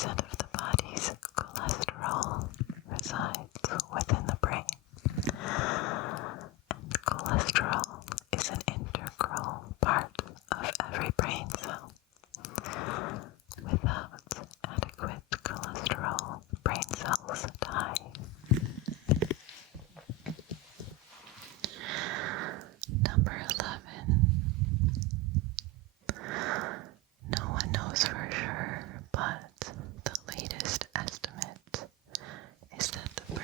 80% of the body's cholesterol resides within the brain. And cholesterol is an integral part of every brain cell. Without adequate cholesterol, brain cells die. Number 11. No one knows for sure, but the latest estimate is that the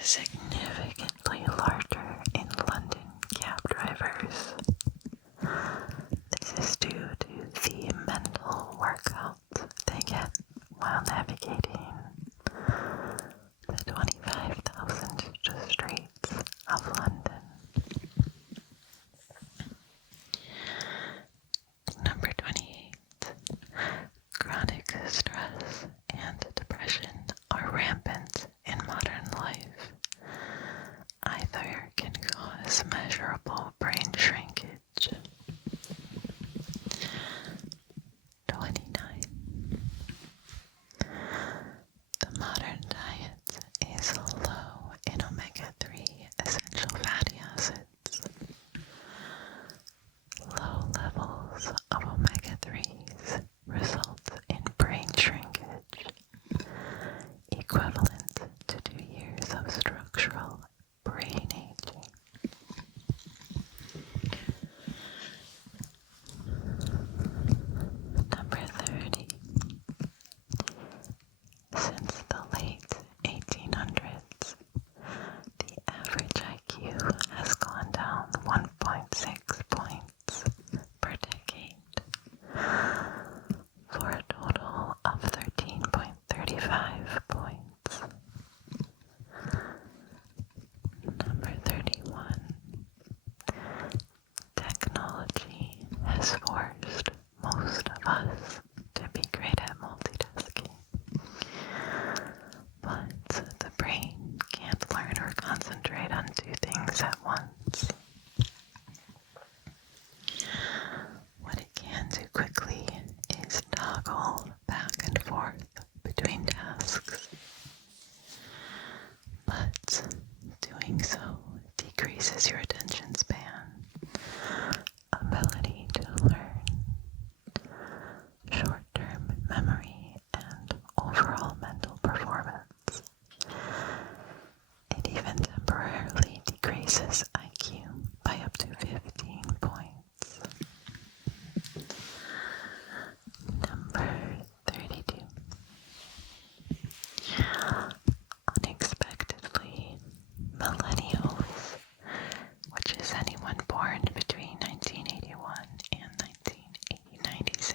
significantly larger in London cab drivers. This is due to the mental workout they get while navigating the 25,000 streets of London. Number 28. Chronic stress and depression are rampant in modern life. Either can cause measurable brain shrinkage. 29. The modern diet is low in omega-3 essential fatty acids. Low levels of omega-3s result in brain shrinkage, equivalent to 2 years of structural brain aging. Number 30. Since the late 1800s, the average IQ has gone down 1.6 points per decade, for a total of 13.35 points. Number 31. Technology has forced most of us to be great at multitasking. But the brain can't learn or concentrate on 2 things at once. What it can do quickly is toggle back and forth between tasks. But doing so decreases your attention span, ability to learn, short-term memory, and overall mental performance. It even temporarily decreases IQ by up to 15 points. Number 32. Unexpectedly, millennials, which is anyone born between 1981 and 1996,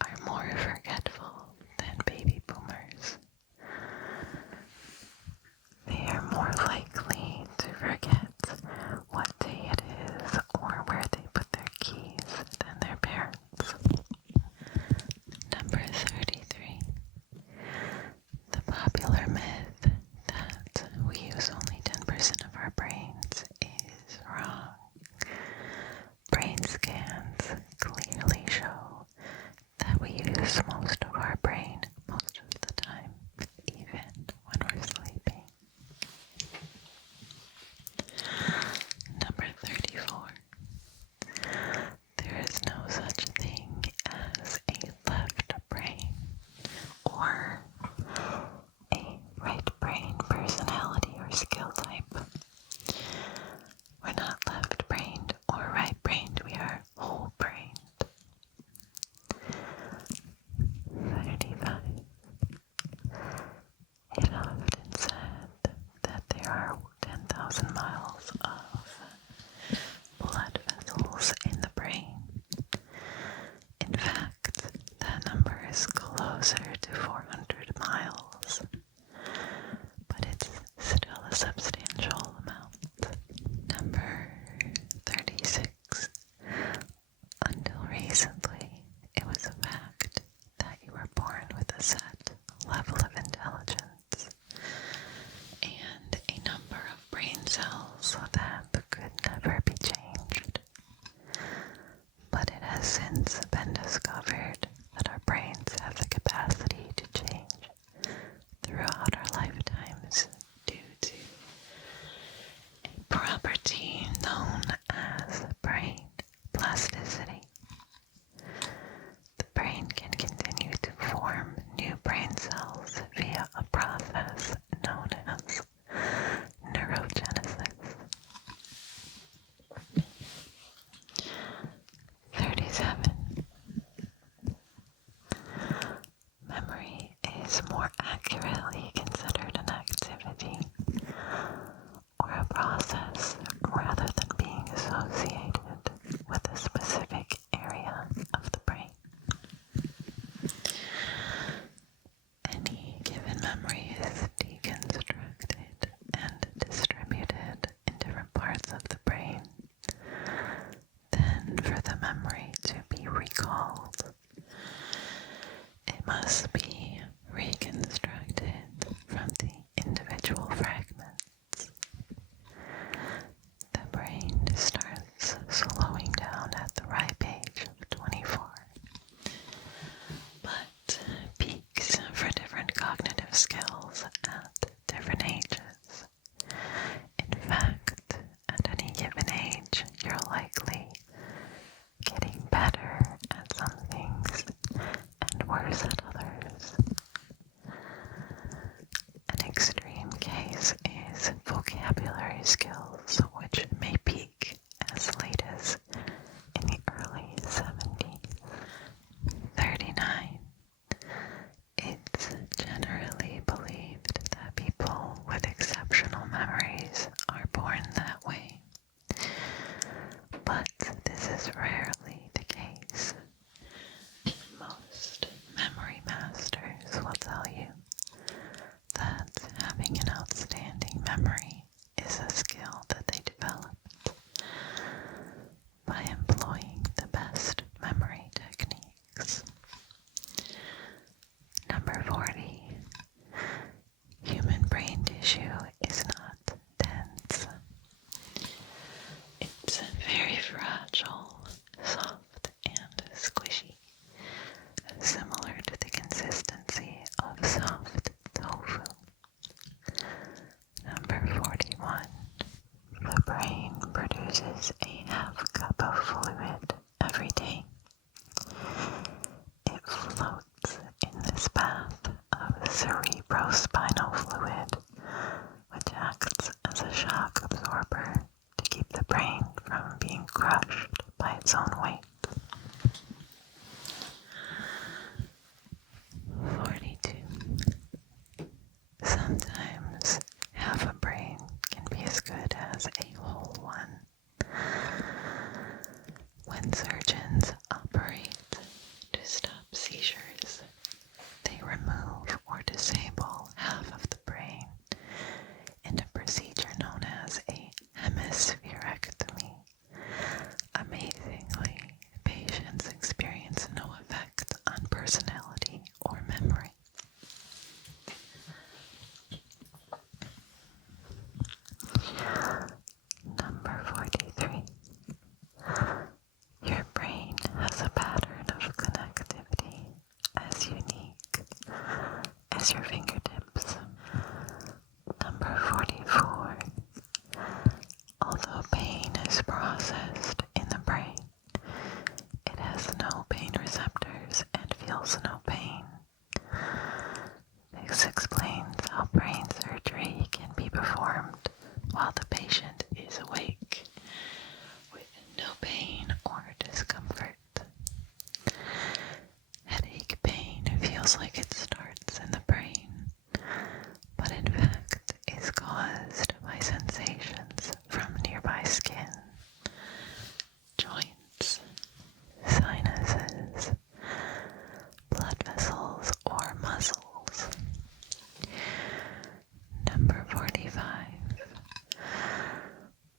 are more forgetful than baby boomers. is more accurately considered an activity or a process rather than being associated with a specific area of the brain. Any given memory is deconstructed and distributed in different parts of the brain. Then, for the memory to be recalled, it must be reconstructed from the individual fragments. The brain starts slowing down at the ripe age of 24, but peaks for different cognitive skills at different ages. In fact, at any given age, you're likely getting better at some things and worse at others. An extreme case is vocabulary skills, which may peak as late as in the early 70s. 39. It's generally believed that people with exceptional memories are born that way, but this is rarely the case. Most memory masters will tell you that having an outstanding memory is a skill that they developed by employing the best memory techniques. Number 40. Human brain tissue is not dense. It's very fragile, soft, and squishy, similar to the consistency of soft tofu. Number 41. The brain produces a half cup of fluid every day. It floats in this bath of cerebrospinal fluid, which acts as a shock absorber to keep the brain from being crushed by its own weight. 42. Sometimes half a brain can be as good as a whole one. When surgeons operate to stop seizures, they remove or disable half of the brain in a procedure known as a hemispherectomy. Amazingly, patients experience no effect on personality or memory. Number 43. Your brain has a pattern of connectivity as unique as your fingertips. Number 44. Although pain is processed in the brain, it has no pain receptors and feels no pain. This explains how brain surgery can be performed while the patient is awake, with no pain or discomfort. Headache pain feels like it starts in the brain, but in fact is caused by sensations from nearby skin, joints, sinuses, blood vessels, or muscles. Number 45.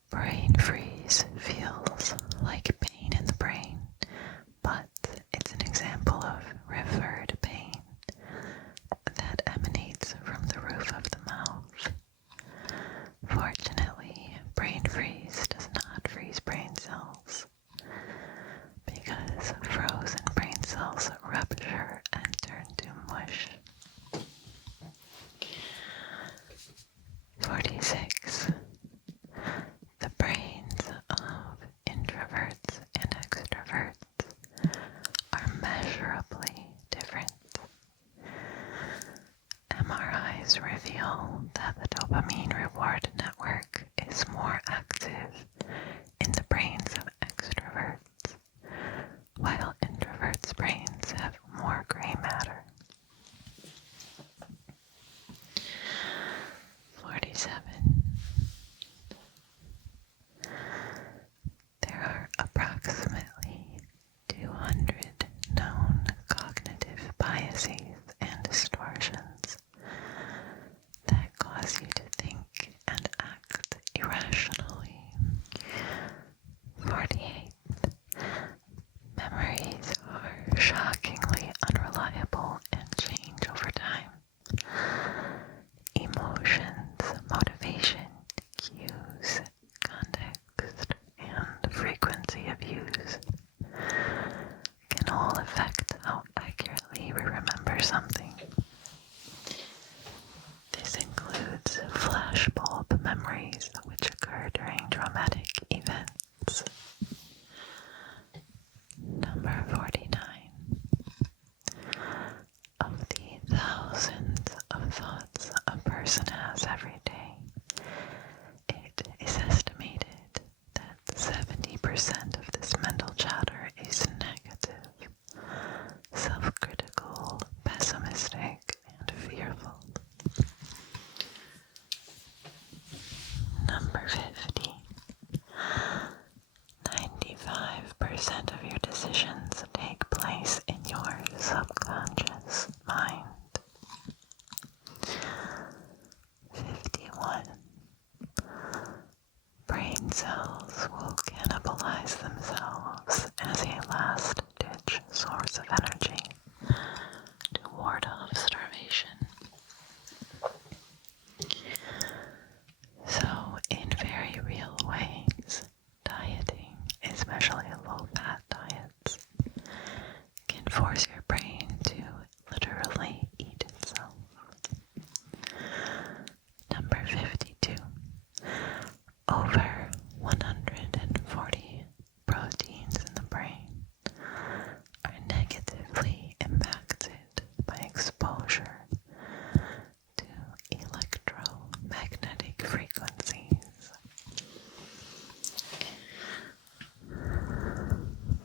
Brain freeze feels like pain in the brain, but it's an example of referred pain that emanates from the roof of the mouth. Fortunately, brain freeze does not freeze brain cells, because frozen brain cells rupture and turn to mush. 46. The brains of introverts and extroverts are measurably different. MRIs reveal that the dopamine reward network is more active in the brains of extroverts, while introverts' brains have more gray matter. person has every day. It is estimated that 70% of this mental chatter is negative, self-critical, pessimistic, and fearful. Number 50. 95% of your decisions take place in your subconscious mind. 51. Brain cells will cannibalize themselves as a last-ditch source of energy to ward off starvation. So, in very real ways, dieting, especially low-fat diets, can force your brain to literally eat itself. Number 52. Over 140 proteins in the brain are negatively impacted by exposure to electromagnetic frequencies.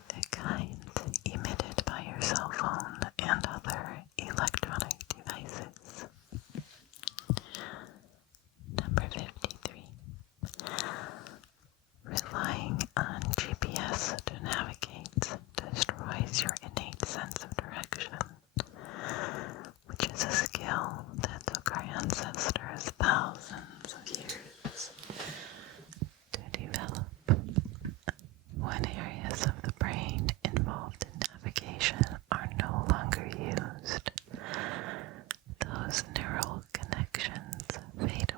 The kind emitted by your cell phone and other electronic devices. Number 53. Relying on GPS to navigate destroys your innate sense of direction, which is a skill that took our ancestors thousands of years to develop. When areas of the brain involved in navigation are no longer used, those neural connections fade